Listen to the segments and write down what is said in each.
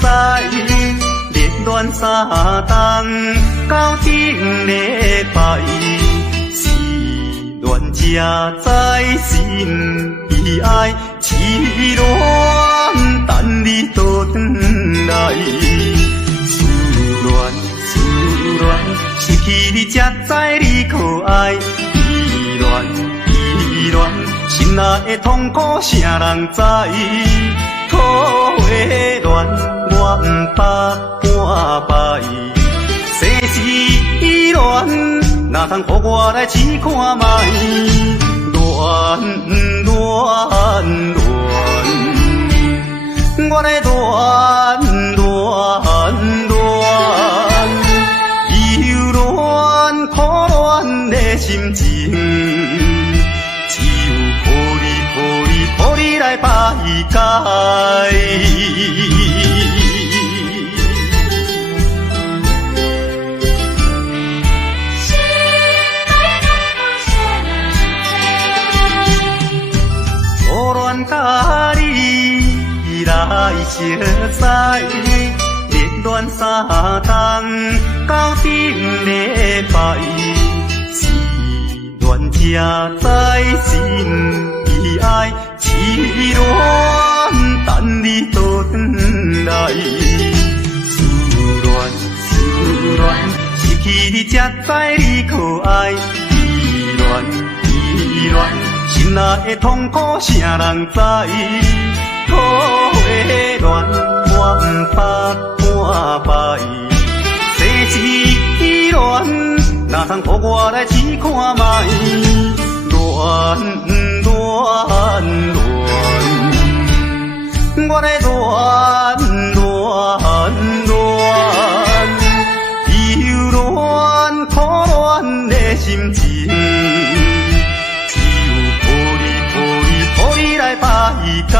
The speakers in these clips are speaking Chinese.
在，热恋三冬，到顶礼拜，是恋者在心悲哀，痴恋等你倒转来，思恋，失去你才知你可爱，依恋，心内的痛苦谁人知？土的恋我不捌半摆，世事恋哪通予我来试看卖？恋，我来恋，忧恋苦恋的心情，只有抱你来排解。初恋甲你来相知，热恋三冬，到顶礼拜，是恋者在心悲哀，痴恋等你倒转来，思恋，失去你才知你可爱，依恋。心内的痛苦谁人知？土的恋我不捌半摆，世事恋哪通予我来试看卖？恋，我来恋，忧恋苦恋的心情。来排解。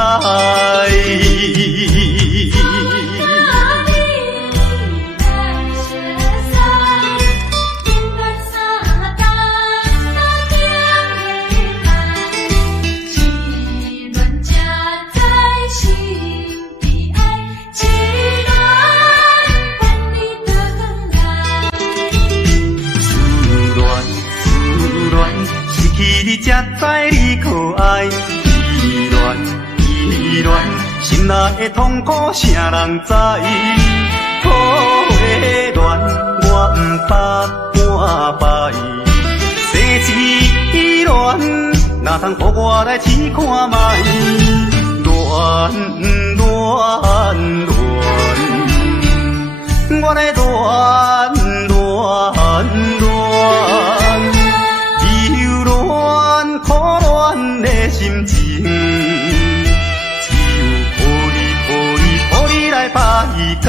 思恋，失去你才知你可爱。依恋，心内的痛苦谁人知？土的恋我不捌半摆，世事恋哪通予我来试看卖？恋，我来恋，忧恋苦恋的心情。来排解。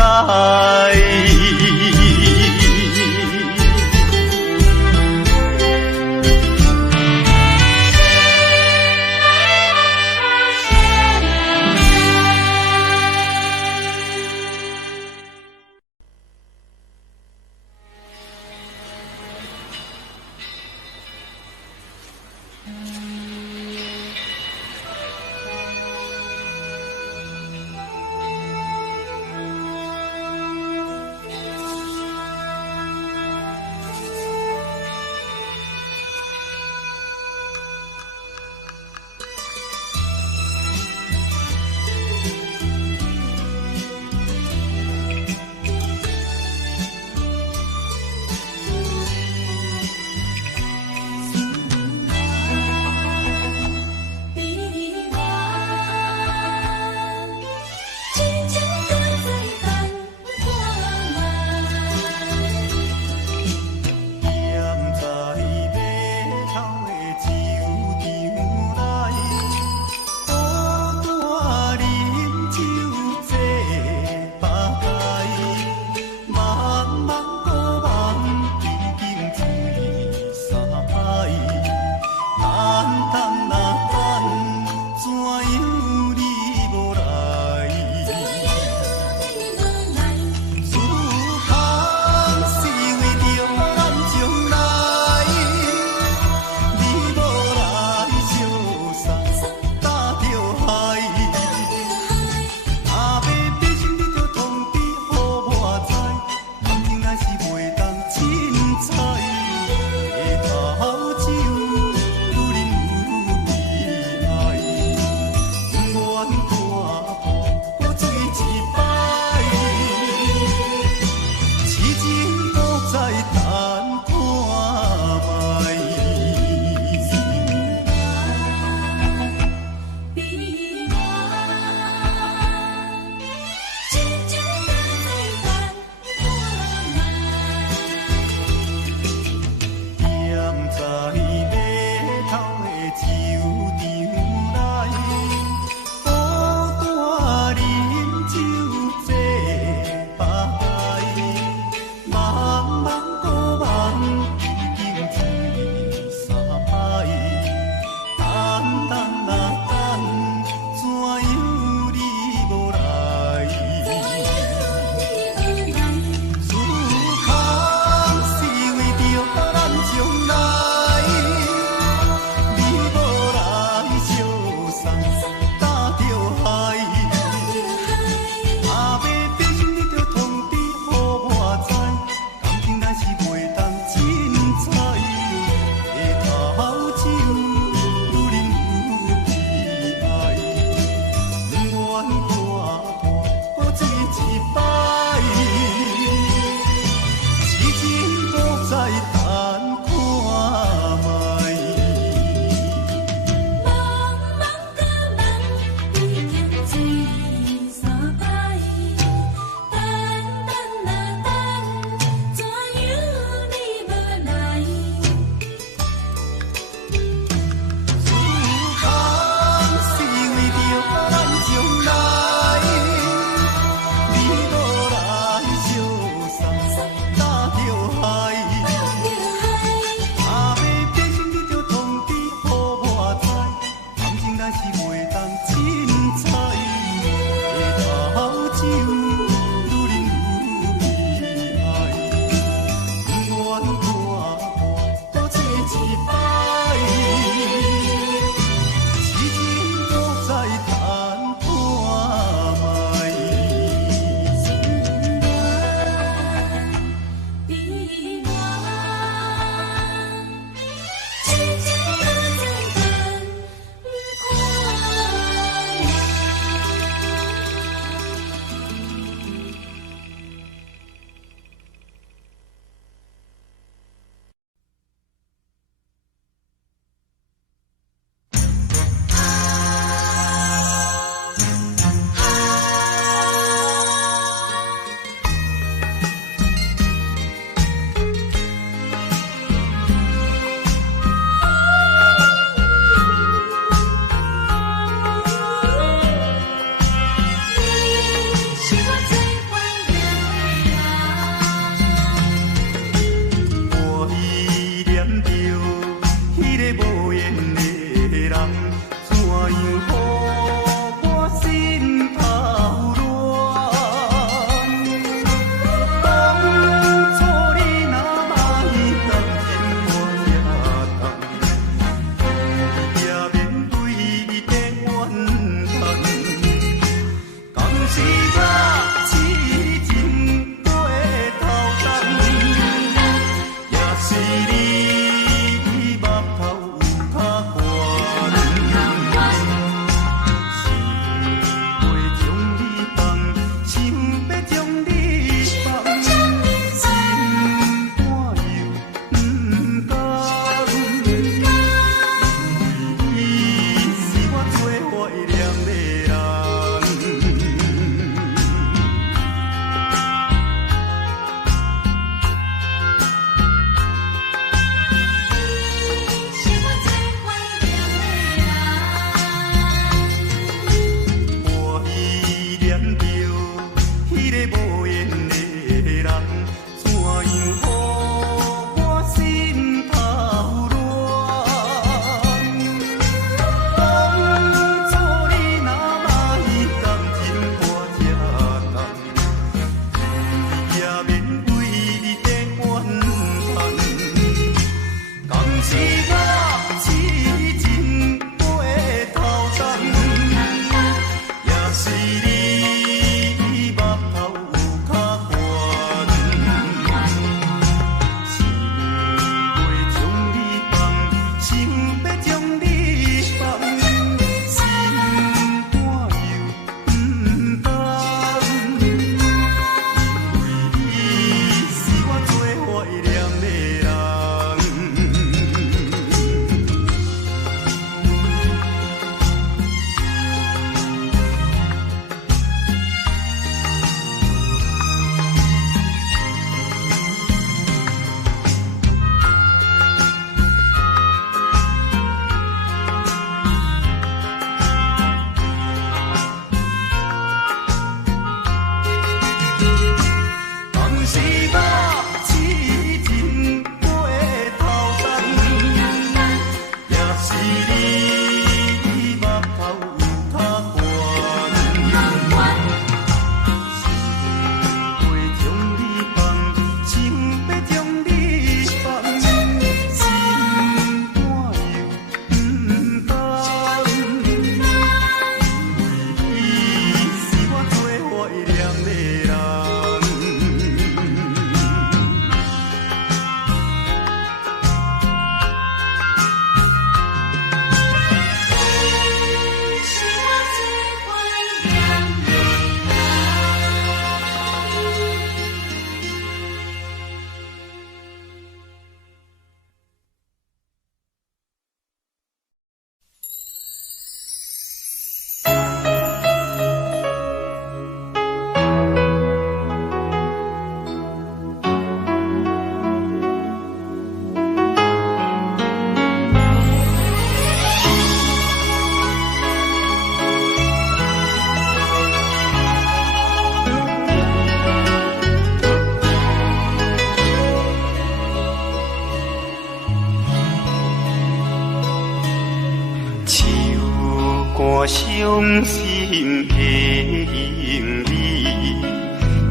伤心的行李，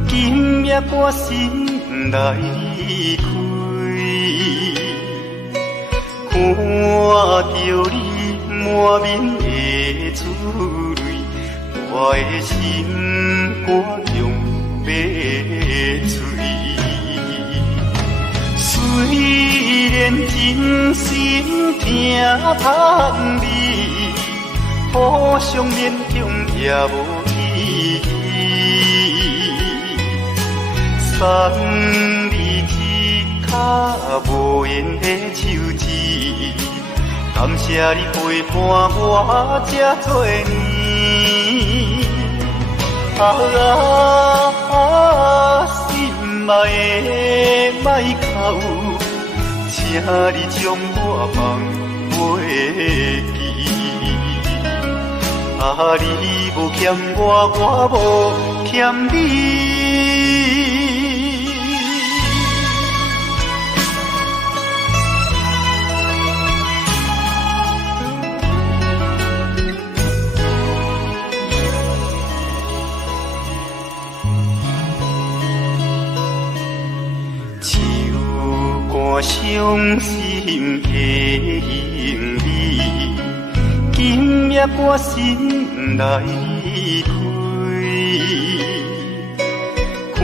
今夜我心来离开。看着你满面的珠泪，我的心肝强要碎。虽然真心疼痛你，互相勉强也无意义。送你一卡无言的手指，感谢你陪伴我这多年。心爱的莫哭，请你将我放袂记。你无欠我，我无欠你。伤心的行李，今夜我心来离开。看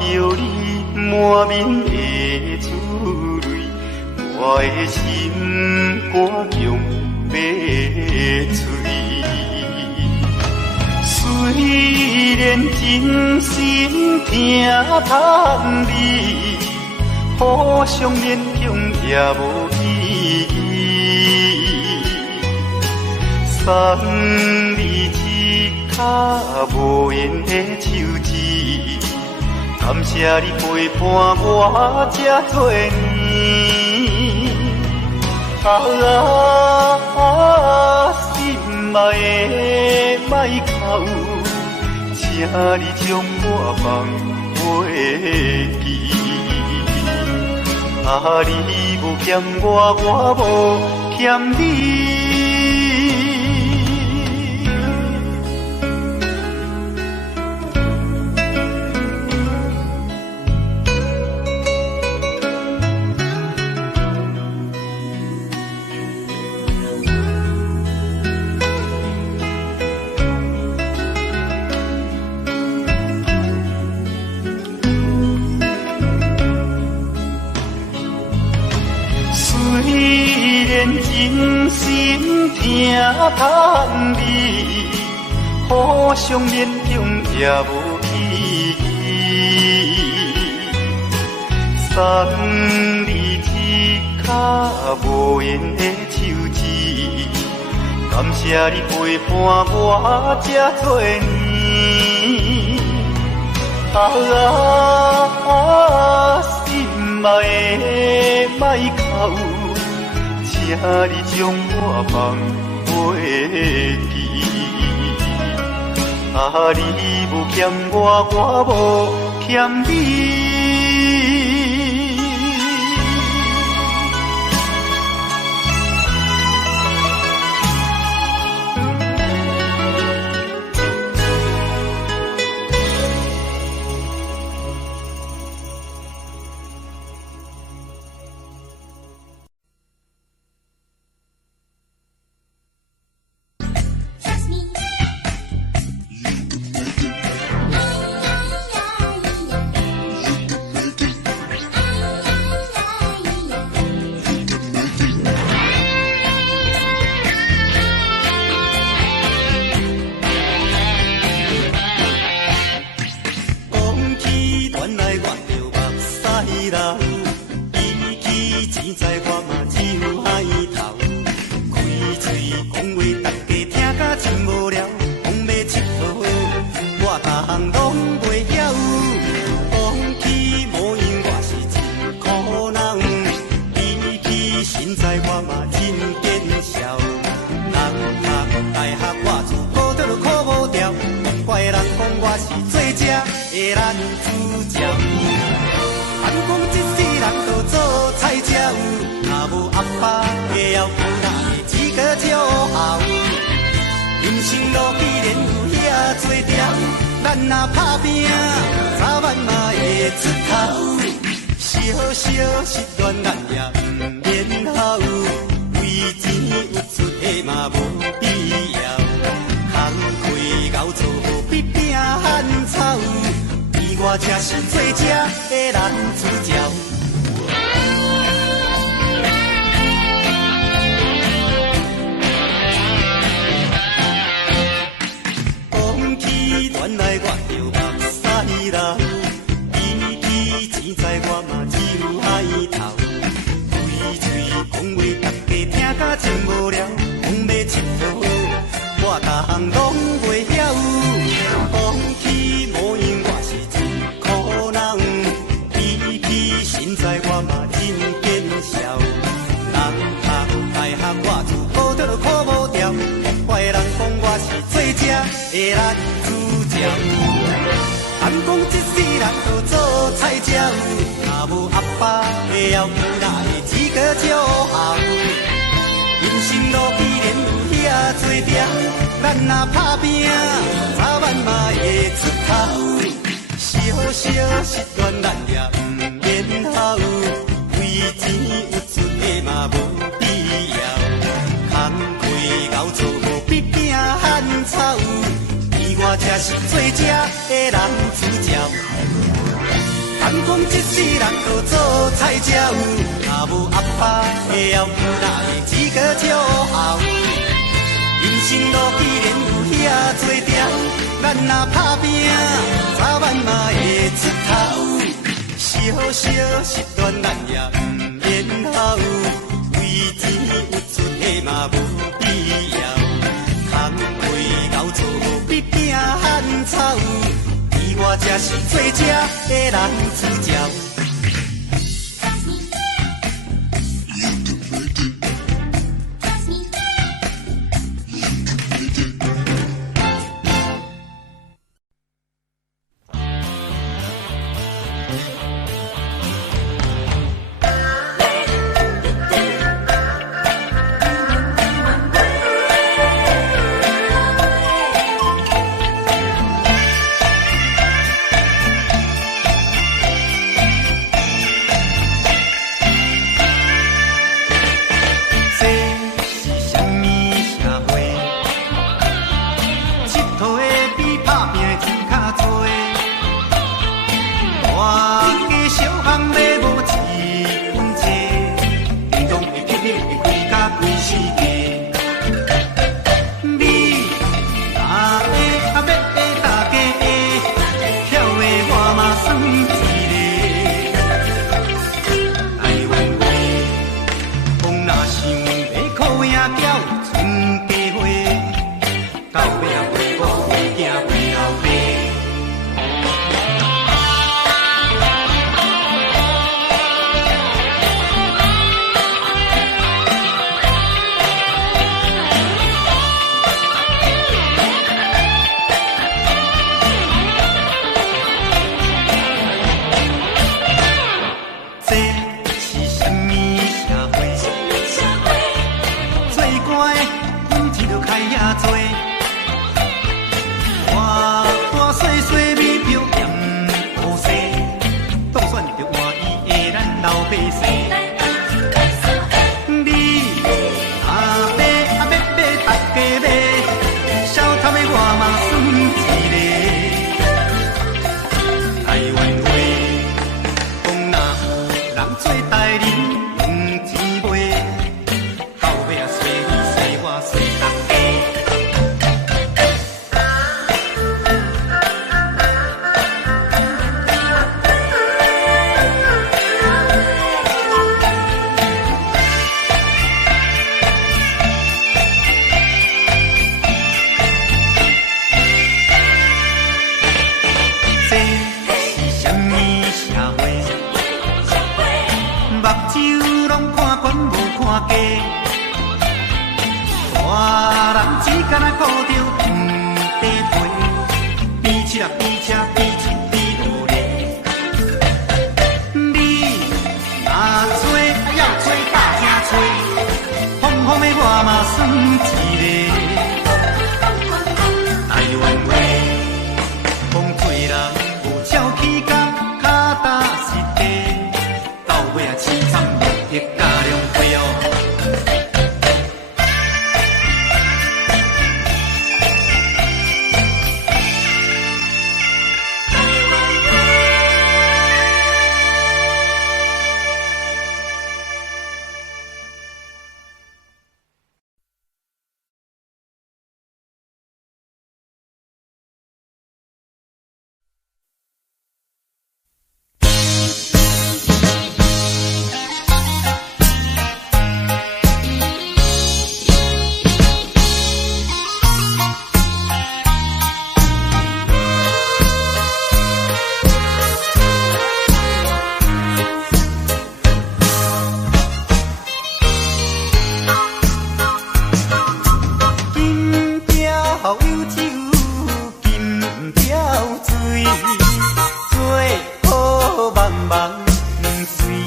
着你满面的珠泪，我的心肝强要碎。虽然真心疼痛你，互相勉强也无意义。送你一卡无言的手指，感谢你陪伴我这多年。心爱的莫哭，请你将我放袂记。你无欠我，我无欠你。虽然真心疼痛你，互相勉强也无意义。送你一卡无言的手指，感谢你陪伴我这多年。心爱的莫哭，请你将我放袂记。你无欠我，我无欠你。的男主角，反讲一世人都做菜鸟，若无若打拼，早晚嘛会出头。小小失恋咱也毋免好，为钱有出的嘛无必要。空开熬做必拼汉草，而我才是最正的男主角。讲起恋爱我就目屎流，比起钱财我嘛只有海头。嘴嘴讲话大家听甲真无聊，讲要佚佗我逐项拢袂晓。讲起模样我是一苦人，比起身材我嘛真见笑。人读大学我自考得考无调，坏人讲我是最正的男主角。谈讲一世人都做菜鸟，若无阿爸的后母，哪会资格照孝？人生路既然有遐多条，咱若打拼，早晚嘛会出头。小小失恋咱也毋免好，为钱有出的嘛无必要。空开熬做无必拼汉草，而我才是最正的男主角。谈讲一世人都做菜鸟，若无阿爸的后母，哪会资格照孝？人生路既然有遐多条，咱若打拼，早晚嘛会出头。小小失恋咱也毋免好，为钱有出的嘛无必要。空开熬做必拼汉草，而我才是最正的男主角。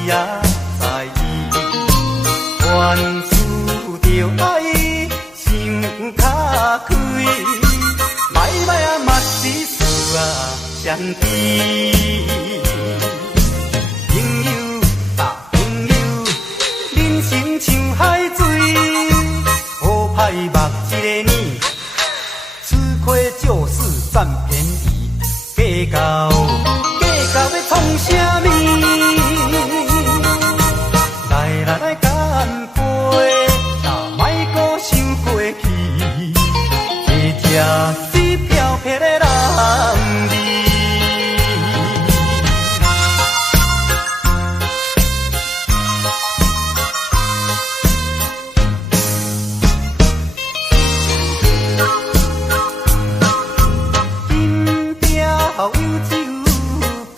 也在意，原思着爱，心较开，摆摆啊嘛是事啊相知。朋友啊朋友，人生像海水，好歹目一个年，吃亏就是占便宜，计较要创啥物？来干杯，莫搁想过去，坐这水飘飘的人儿。金雕有酒，金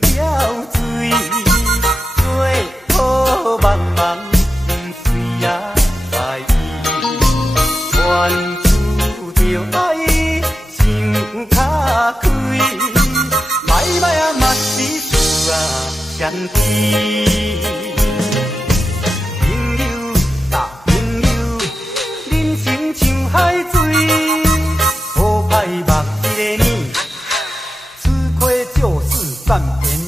雕水，做好茫茫水也在意，原思着爱，心较开，摆摆啊嘛是事啊相知。朋友啊朋友，人生像海水，好歹目一个年，吃亏就是占便宜，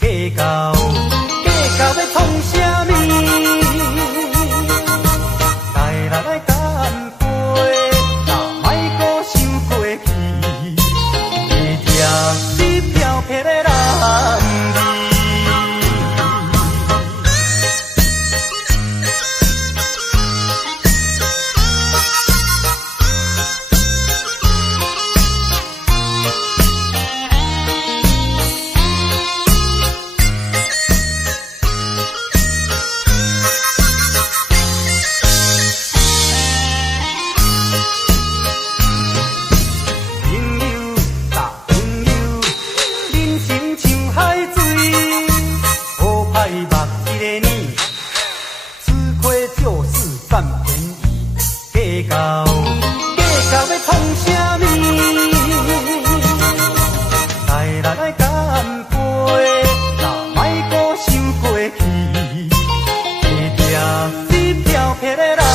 计较要创啥物？来干杯，莫搁想过去，坐这水飘飘的人儿。占便宜，计较要创啥物？来干杯，莫搁想过去，坐这水飘飘的人儿。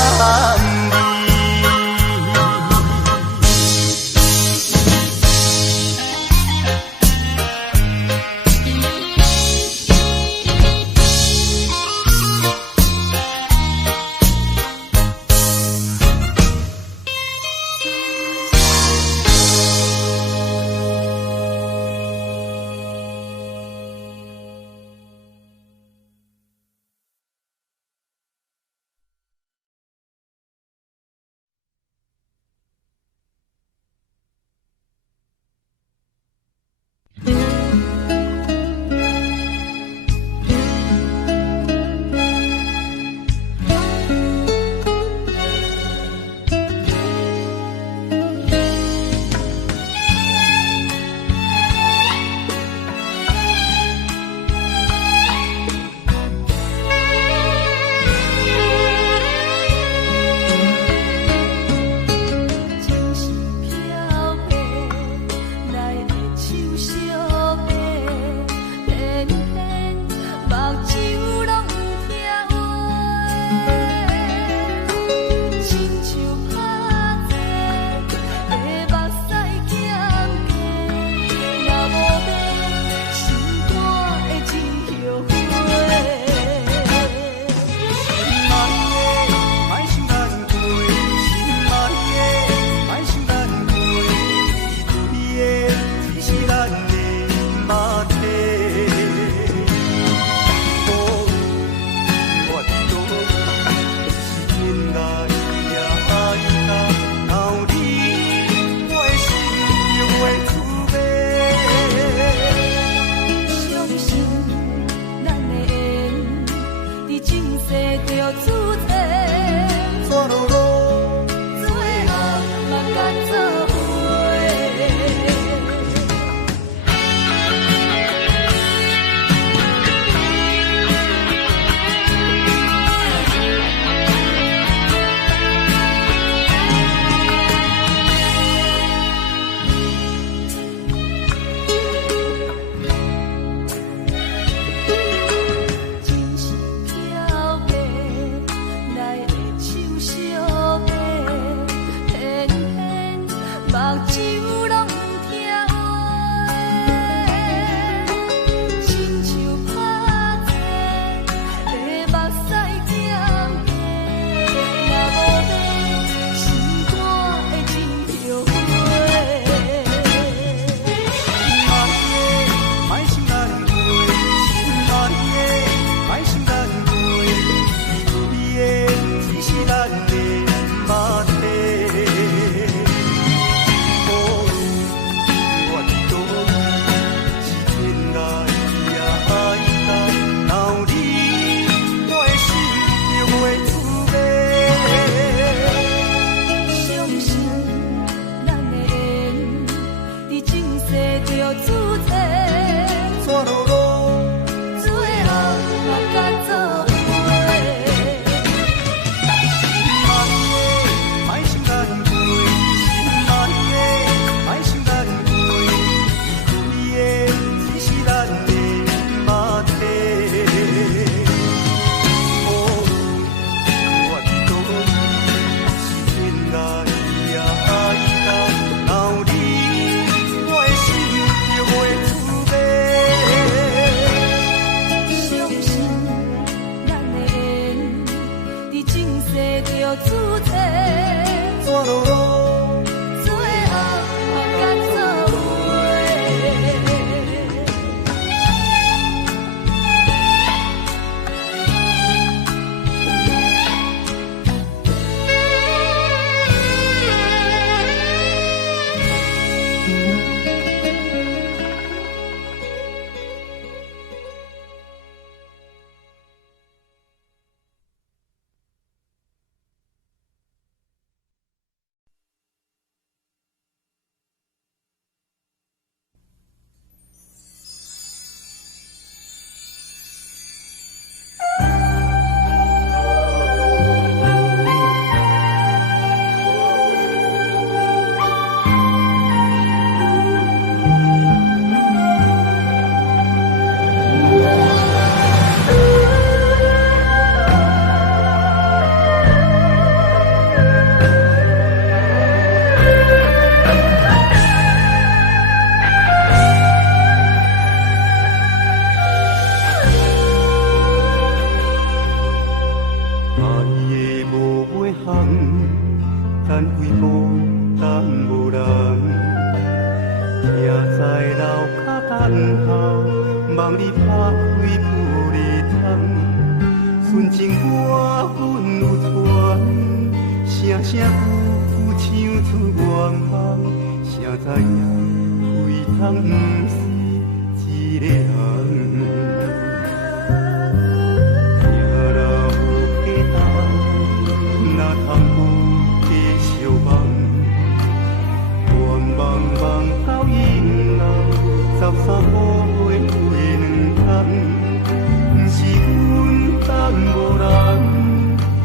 望你拍开玻璃窗，纯情歌阮有传，声声句句唱出愿望，谁知影开通不是一个人。行路有价值，哪通有假相望？愿望望到永老，13步的回两空。不是阮等无人，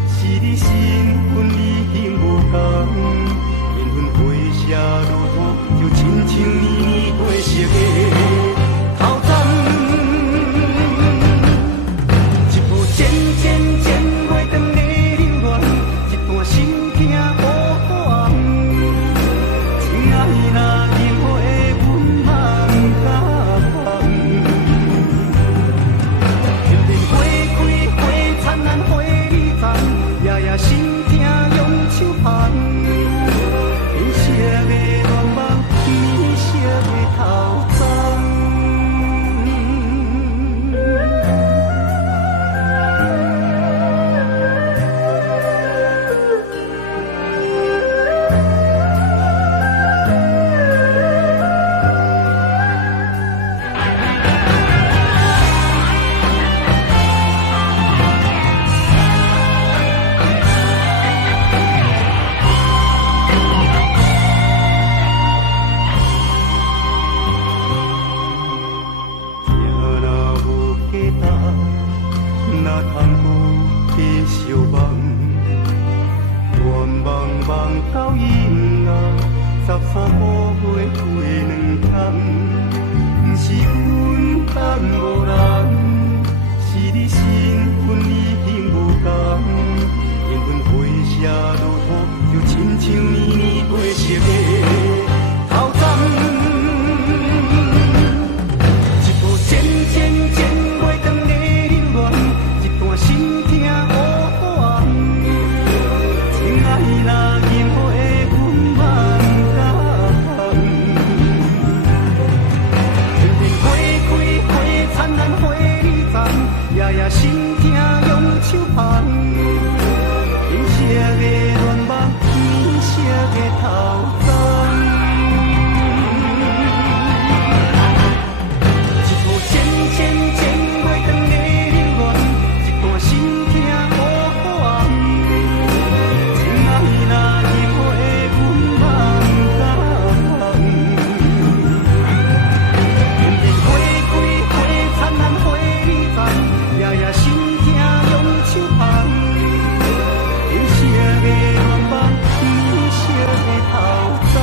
是你身份已经无同。缘分回写如土，就亲像年年过熟的头鬃。一部渐渐渐月长的流恋，一段心痛无望。亲爱若今后的阮梦甲梦，天边花开花灿烂花里丛，夜夜心痛用手捧。天色的愿望，天色的头鬃。哪通有假相望？愿望望到永老，13步的回两空。不是阮等无人，是你身份已经无同。缘分回写如土，就亲像年年过熟的头鬃。一部渐渐渐月长的流恋，一段心痛无望。亲爱若今后的阮梦甲梦，天边花开花灿烂花里丛，夜夜心痛用手捧。天色的愿望，天色的头鬃。渐渐渐月长的流恋，一段心痛无望。亲爱若今后的阮梦甲梦，天边花开花灿烂花里丛，夜夜心痛用手捧。天色的愿望，天色的头鬃。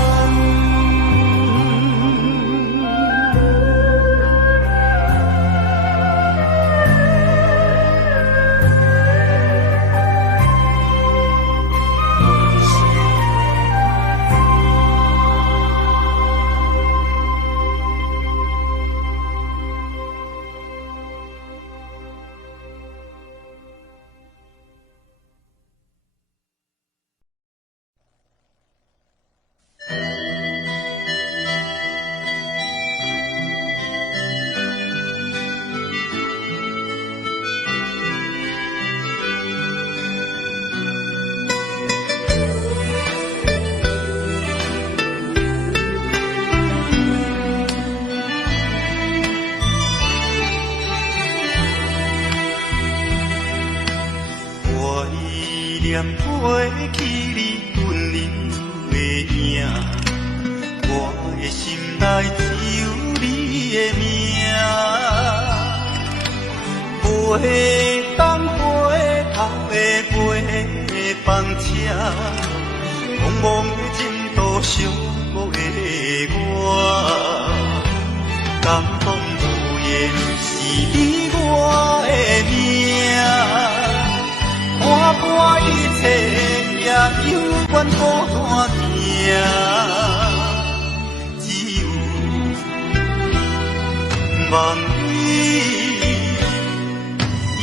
背起你温柔的影，我的心内只有你的名。飞东飞头的飞风车，茫茫的前途寂寞的我，感动无言是你我的命。看破一切，也犹原孤单行。只有望你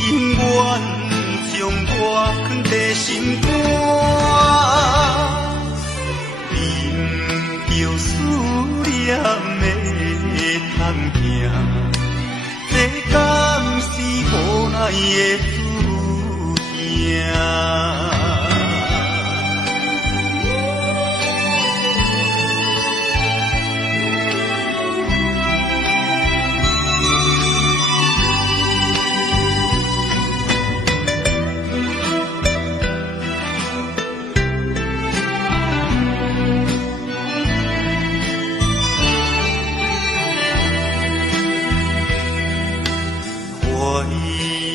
永远将我藏在心肝，忍着思念的痛行。奈的主行。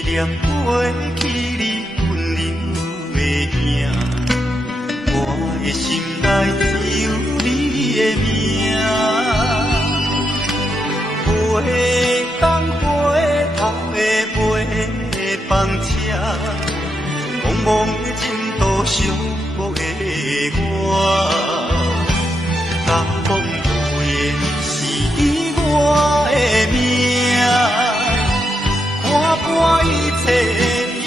念过去你温柔的影，我的心内只有你的名。飞东飞头的飞风车，茫茫的前途寂寞的我，感动无言是我的命。看破一切，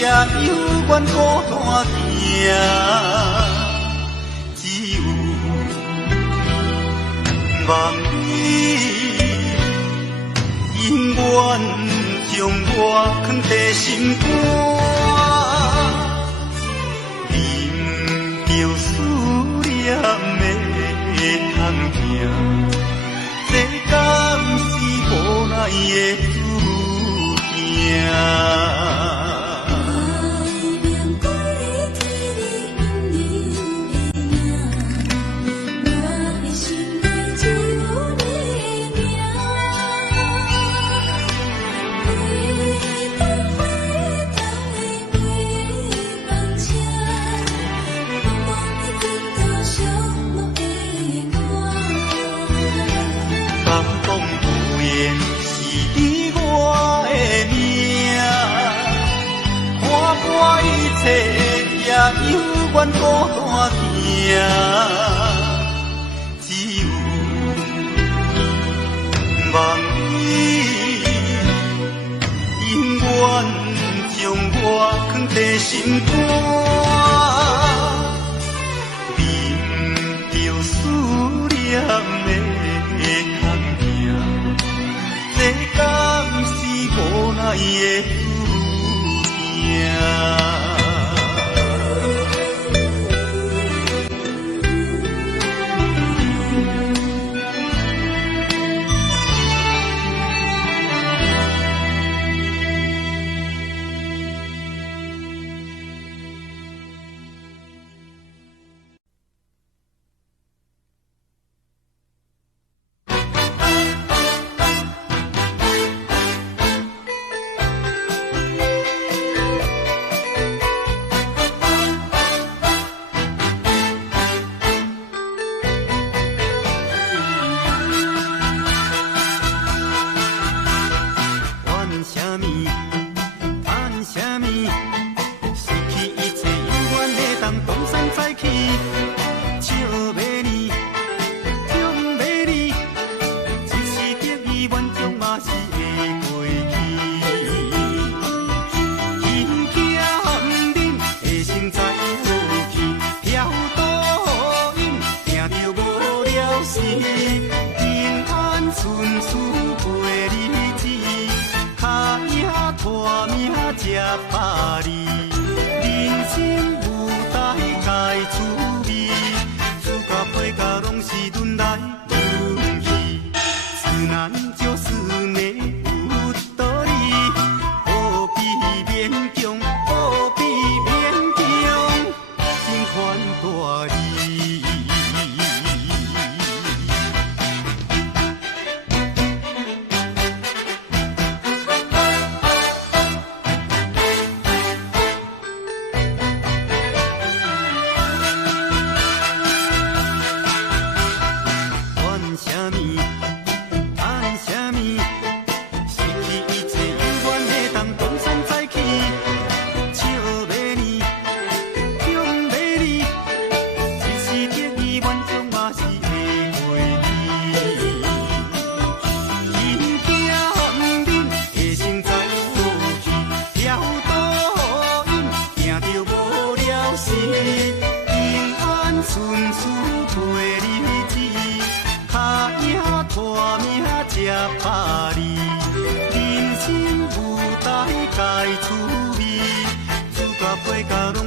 也犹原孤单行，只有望你永远将我藏在心肝，忍着思念的通行，这敢是无奈的主命。也犹原孤单行，只有望你永远将我藏在心肝，忍着思念的通行，这敢是无奈的主命。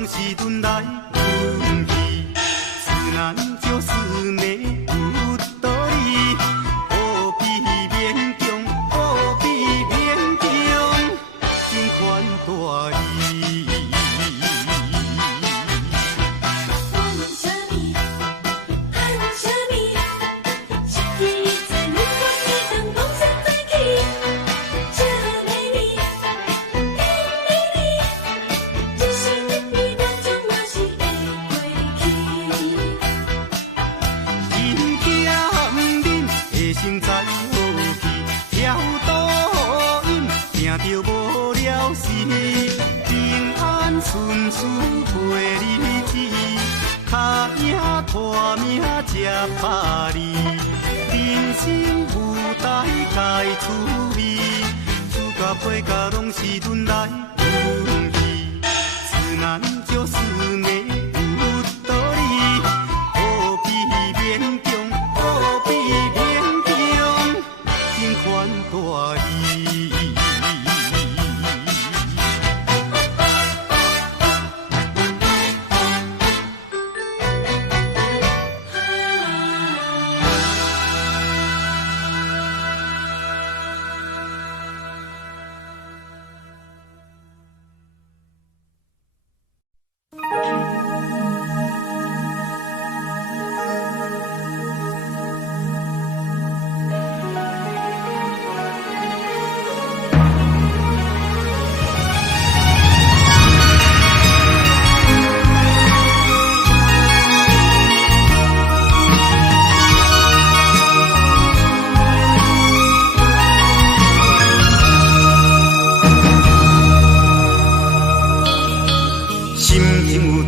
是轮来轮去，自然就是美有道理。何必勉强，何必勉强，情款大义。着无了时，平安顺遂过日子，脚影拖命才拍哩，人生舞台该趣味，主角配角拢是轮来轮去，自然就是美有道理，何必勉强，何必勉强，情款大义。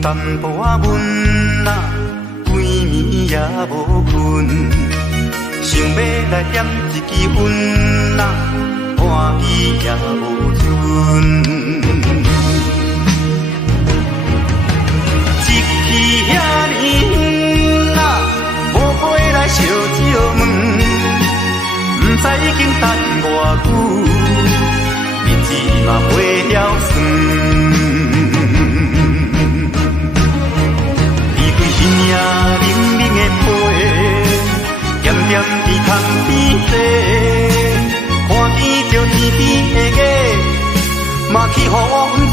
淡薄仔闷啊，规暝也无困，想要来点一支烟啊，半支也无剩。一气遐尼远啊，无过来烧酒问，不知已经等偌久，日子嘛袂晓算。天也冷冷的被，点点伫窗边坐，看见着天边的月，嘛去予阮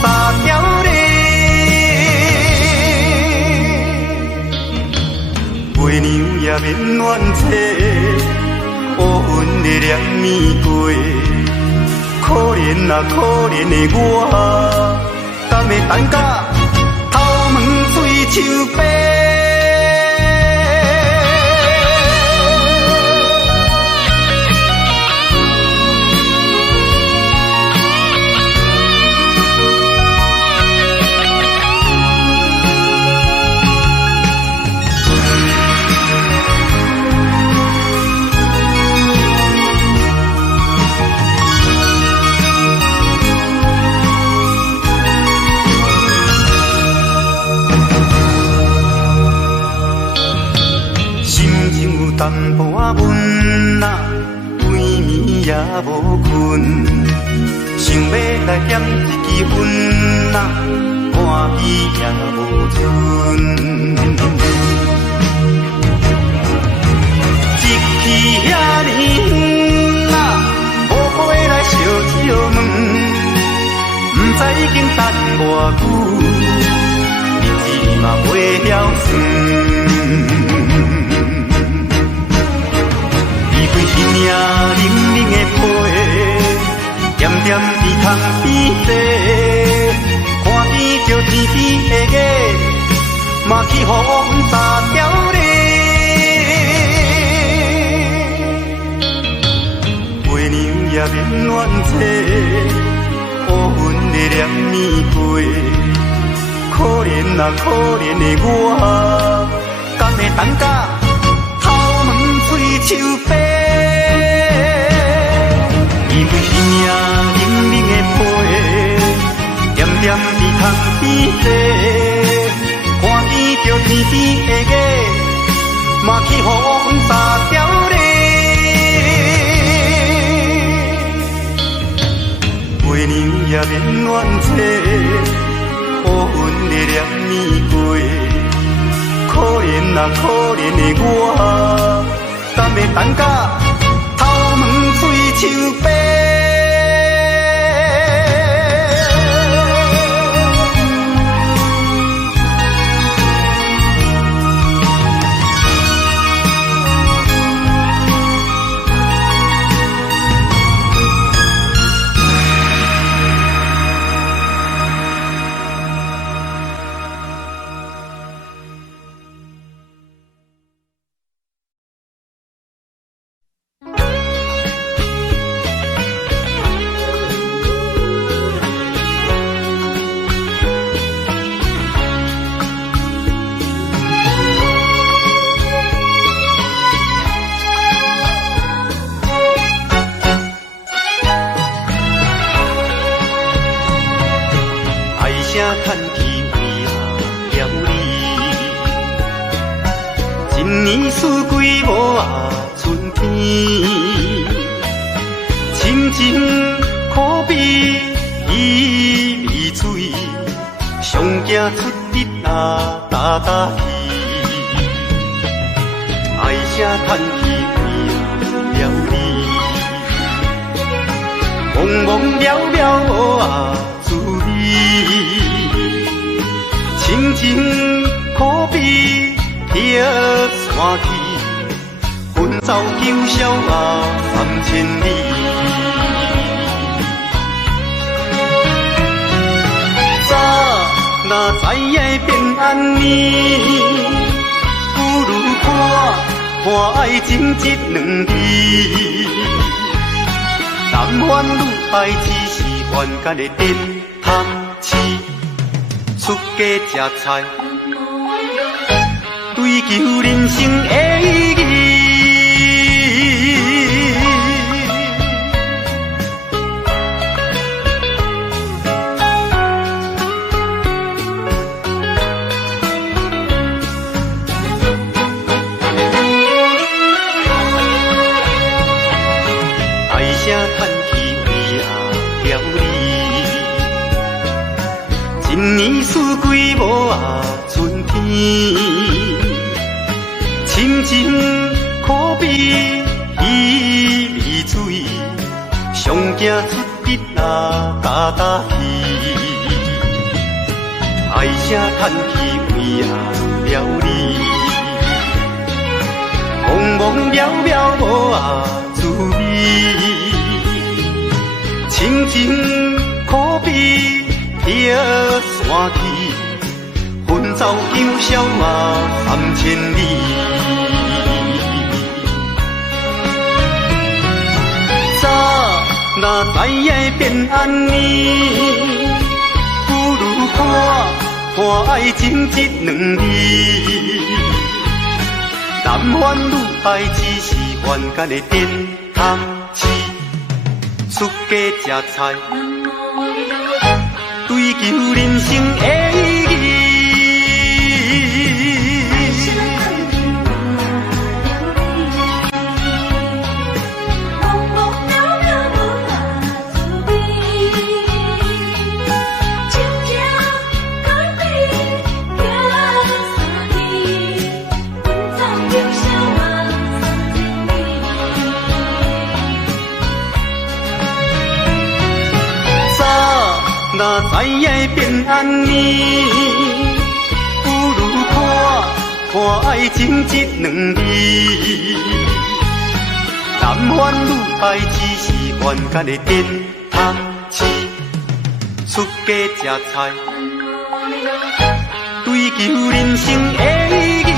打条咧。月娘也免怨嗟，乌云的凉暝过，可怜啊可怜的我，敢会等甲头毛水手白？淡薄仔闷啊，规暝也无困，想要来点一支烟啊，半支也无剩。一气遐尼远啊，无过来烧酒问，不知已经等偌久，日子嘛袂晓算。天也冷冷的被，点点伫窗边坐，看见着天边的月，嘛去予阮打条咧。月娘也免怨嗟，乌云的凉暝过，可怜啊可怜的我，敢会等甲头毛水手白？伊对天也冷冷的被，点点伫窗边坐，看见着天边的月，嘛去予阮打条咧。月娘也免怨嗟，乌云的凉年过，可怜啊可怜的我，敢会等甲头毛水树白？叹气为何了你？一年四季无啊春天，深情可比伊味水，上惊出日啊大大去。爱声叹气为何了你？茫茫渺渺无啊滋味。深情可比铁山去，分走九霄啊3000里。早若知影变安尼，不如看爱情这两字。男欢女爱只是冤家的电汤匙。出家吃菜，追求人生的意义。爱声叹气为何了你？一年四季无啊春天，深情可比伊味水，上惊出日啊大大去。爱声叹气为何了你？茫茫渺渺无啊滋味，深情可比铁山去，分走九霄啊3000里。早若知影变安尼，不如看爱情这两字。男欢女爱只是冤家的电汤匙，出家吃菜。追求人生的意义。若知影变安尼，不如看爱情这两字。男欢女爱只是冤家的电汤匙，出家吃菜，追求人生的意义。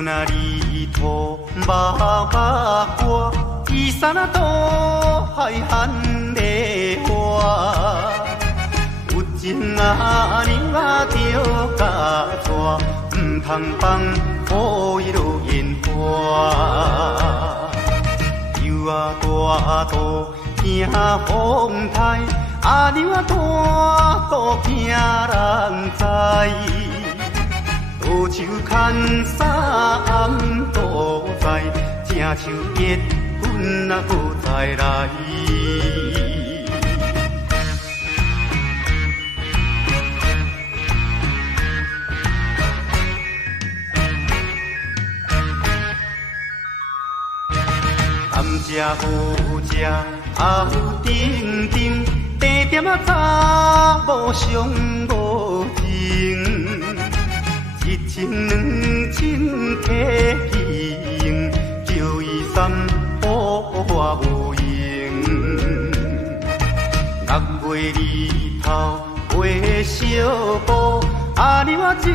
阵啊，离土目歌，伊山啊多海罕的花。有情啊，娘啊着甲带，唔通放予伊落烟花。游啊大渡惊风台，阿娘啊大渡惊人知。倒手牵衫暗倒在，正像结婚啊搁再来。甘蔗好食，后顶顶，茶店啊查某上无情。一千两千客去叫伊三宝我无用。6月日头买小布，阿娘啊招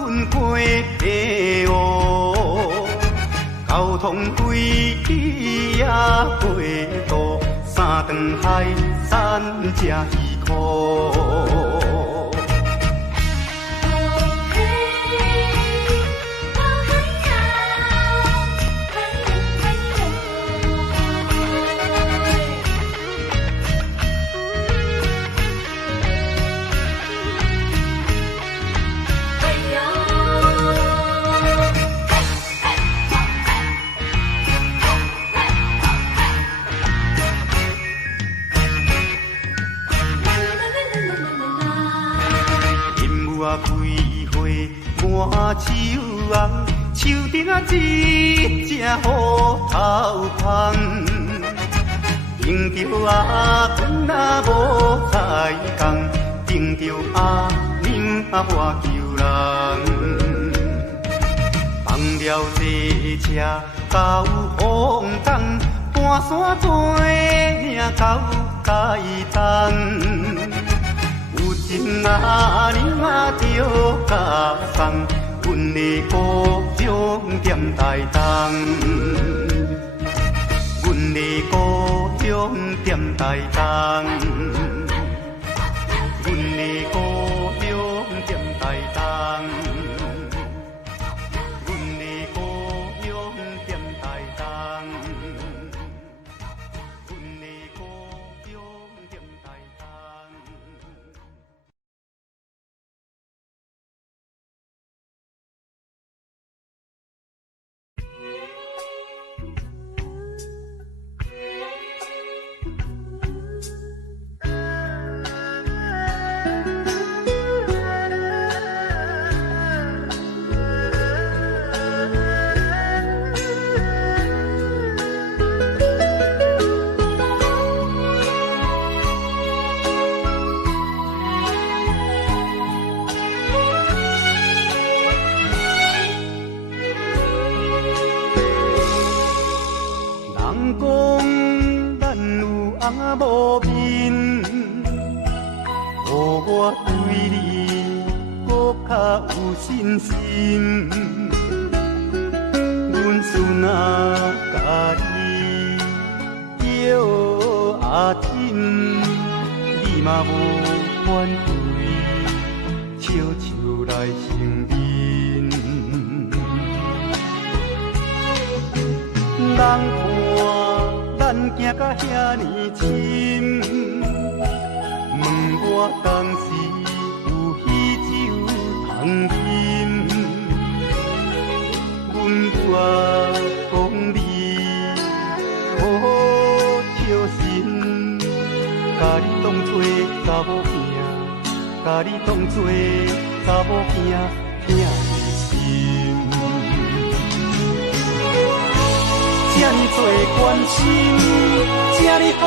阮过地乌。交通费也过度，三顿海产才2块。开花满树红，树顶啊一只乌头蜂，盯着阿公啊无彩工，盯着阿娘啊我求人。放了这车到红灯，半山做命到街东。情啊，娘啊，着甲送，阮的故乡踮台东，阮的故乡踮台东，阮的故乡踮台东，阮的故乡踮台东，阮的故乡踮台东。无面，予我对你搁较有信心。阮孙啊，甲你叫阿珍，你嘛无反对，笑笑来承认。人看咱行甲遐尼深，问我当时有喜酒通饮。阮母啊讲你好笑心，甲你当作查某囝，甲你当作查某囝疼的心。这呢多关心，这呢好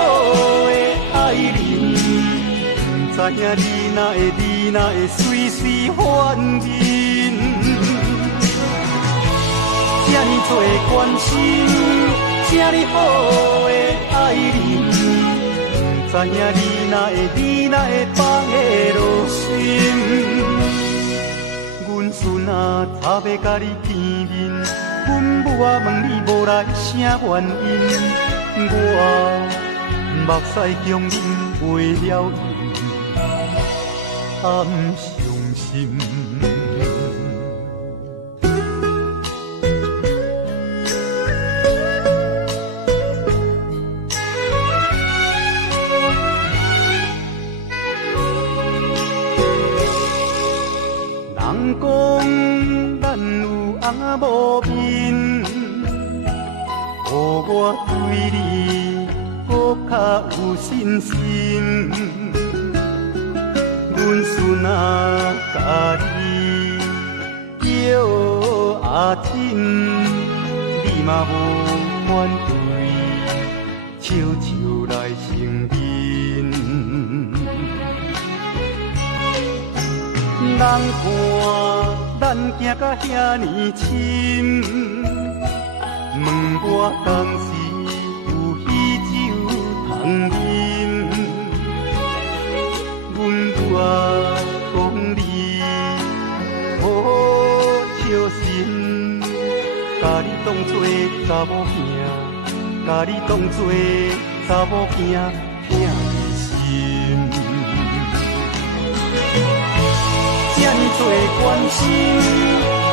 的爱人，不知影你哪会随随反认。这呢多关心，这呢好的爱人，不知影你哪会放下落心。阮阮孙啊，早要甲你见面，阮母啊问你无来啥原因，我目屎强忍袂了因，暗伤心。人讲咱有翁无面，互我对你搁较有信心。阮孙啊，甲你叫阿珍，你嘛无反对，笑笑来承认。人看咱行甲遐尼深，问我当时有喜酒通饮。阮母啊讲你好笑心，甲你当作查某囝，甲你当作查某囝疼心。这呢多关心，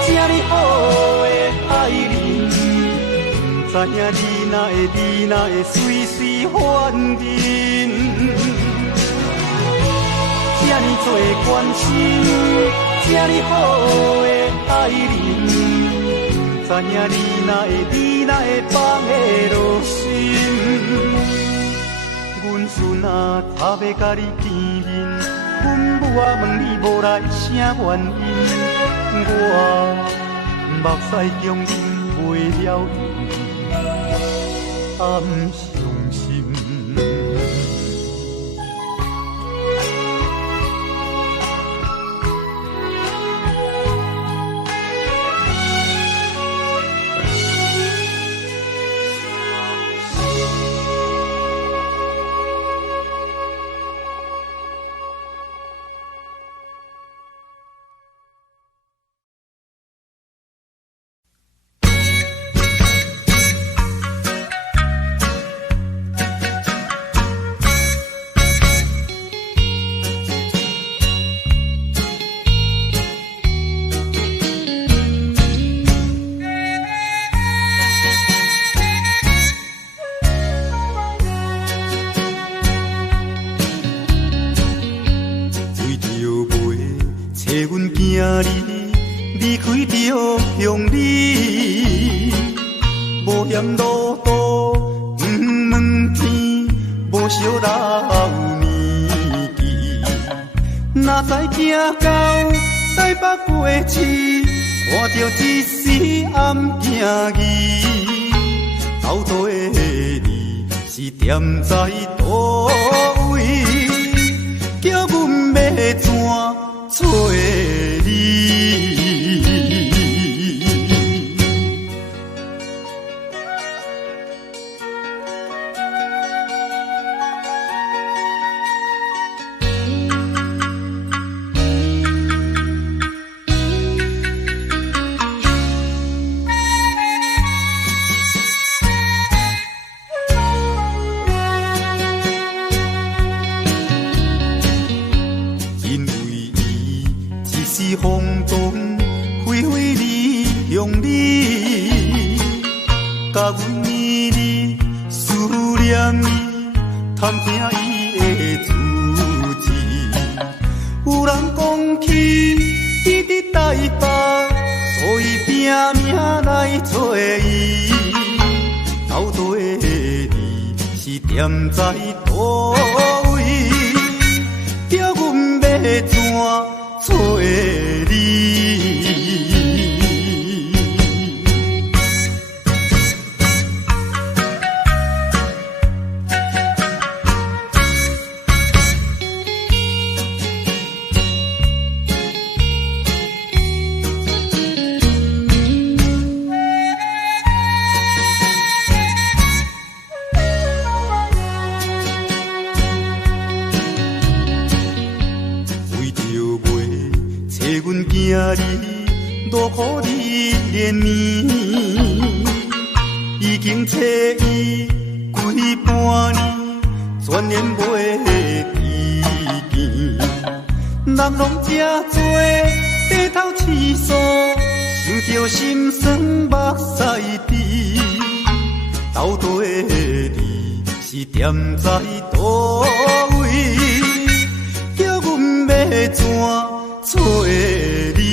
这呢好的爱人，不知影你哪会随随反认。这呢多关心，这呢好的爱人，不知影你哪会放下落心。阮孙啊，早要甲你见面。阮母啊问你无来啥原因，我目屎强忍袂了因，暗伤心。离开着乡里，无嫌路途远问天，无惜老年纪。哪知行到台北过市，看着一时暗行伊，斗倒的你是踮在倒位，叫阮要怎找你？风动飞飞离乡里，甲阮绵绵思念伊，探听伊的足迹。有人讲起伊伫台北，所以拼命来找伊。斗倒的你是踮在倒位，叫阮要怎找你？为着袂找阮行李。多可你怜悯，已经找伊几半年，全然袂知见。人拢这多，低头试诉，想着心酸目屎滴，到底你是踮在倒位？叫阮要怎找你？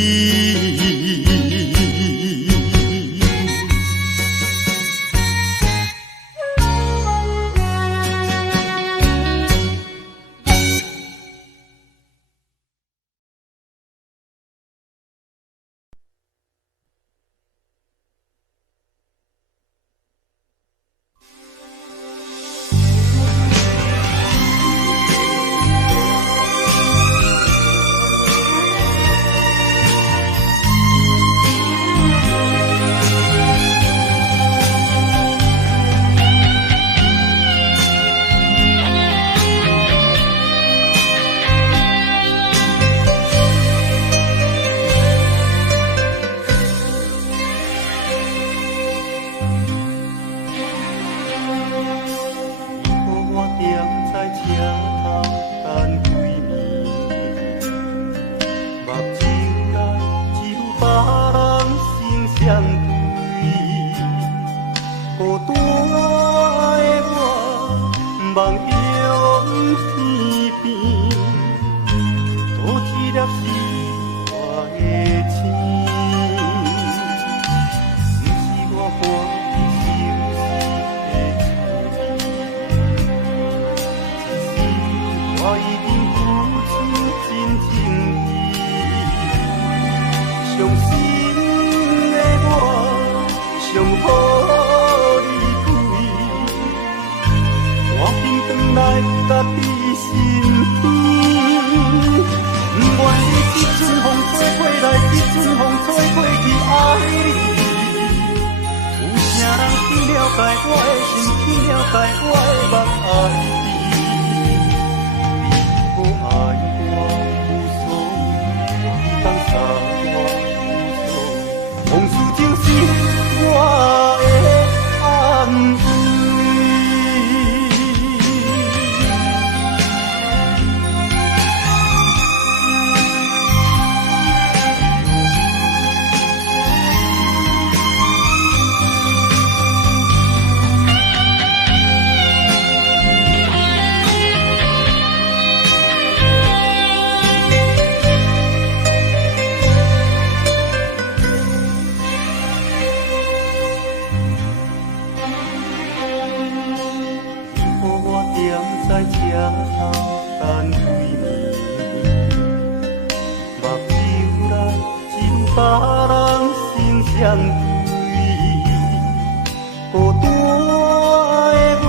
孤单的我，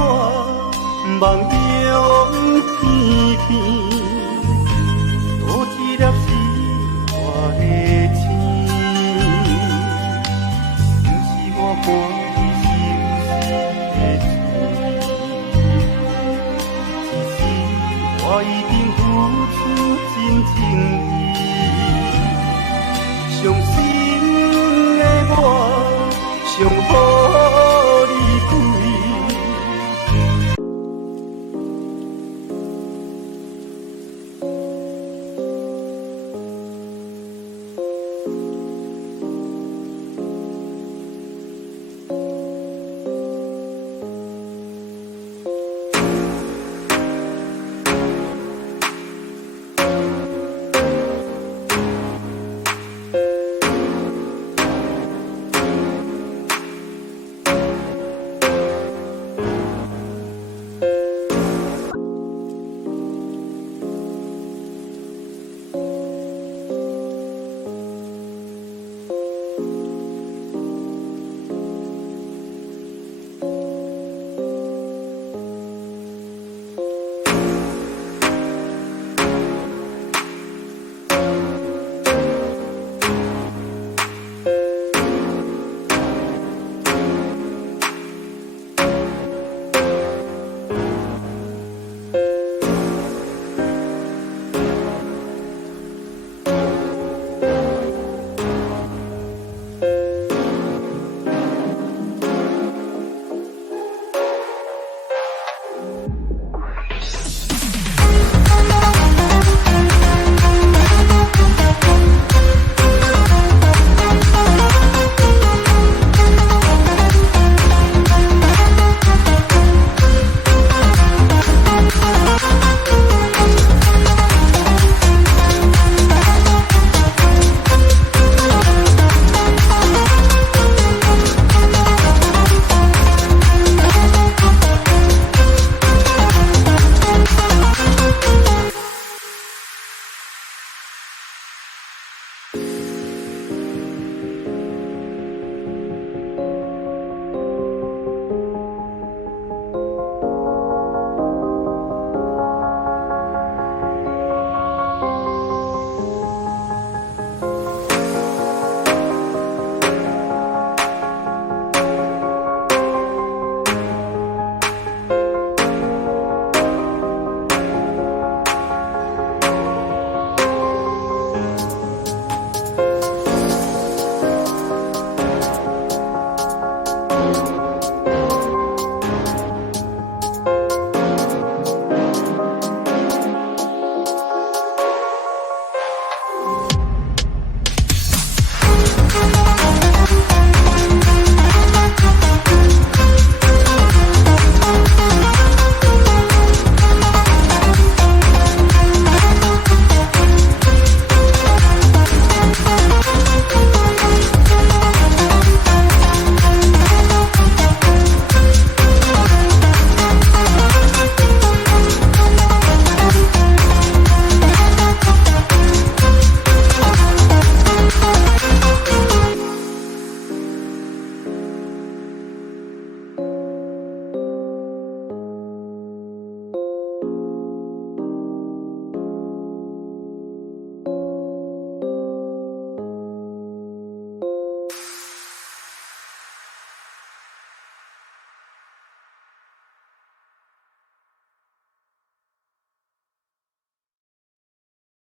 望